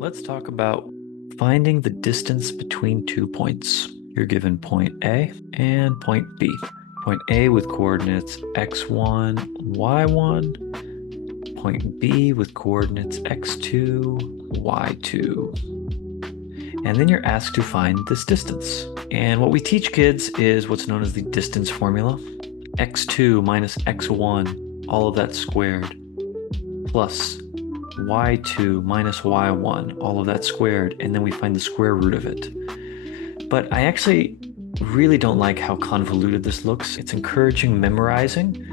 Let's talk about finding the distance between 2 points. You're given point A and point B. Point A with coordinates x1, y1. Point B with coordinates x2, y2. And then you're asked to find this distance. And what we teach kids is what's known as the distance formula. x2 minus x1, all of that squared, plus y2 minus y1, all of that squared, and then we find the square root of it. But I actually really don't like how convoluted this looks. It's encouraging memorizing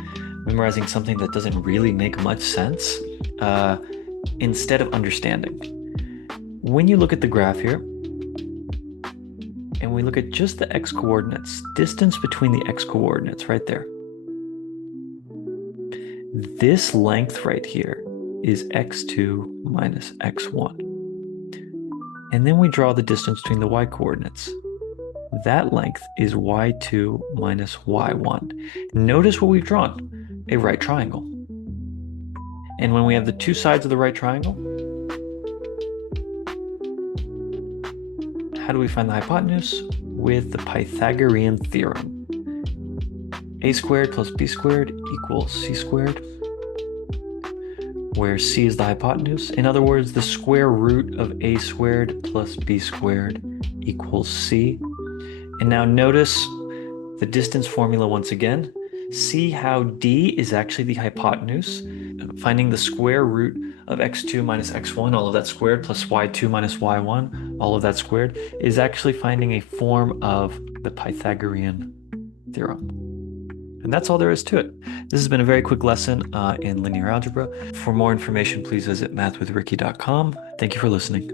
something that doesn't really make much sense instead of understanding. When you look at the graph here, and we look at just the x coordinates, distance between the x coordinates right there, this length right here is x2 minus x1. And then we draw the distance between the y coordinates. That length is y2 minus y1. Notice what we've drawn, a right triangle. And when we have the two sides of the right triangle, how do we find the hypotenuse? With the Pythagorean Theorem. A squared plus b squared equals c squared, where c is the hypotenuse. In other words, the square root of a squared plus b squared equals c. And now notice the distance formula once again. See how d is actually the hypotenuse. Finding the square root of x2 minus x1, all of that squared, plus y2 minus y1, all of that squared, is actually finding a form of the Pythagorean theorem. And that's all there is to it. This has been a very quick lesson in linear algebra. For more information, please visit mathwithricky.com. Thank you for listening.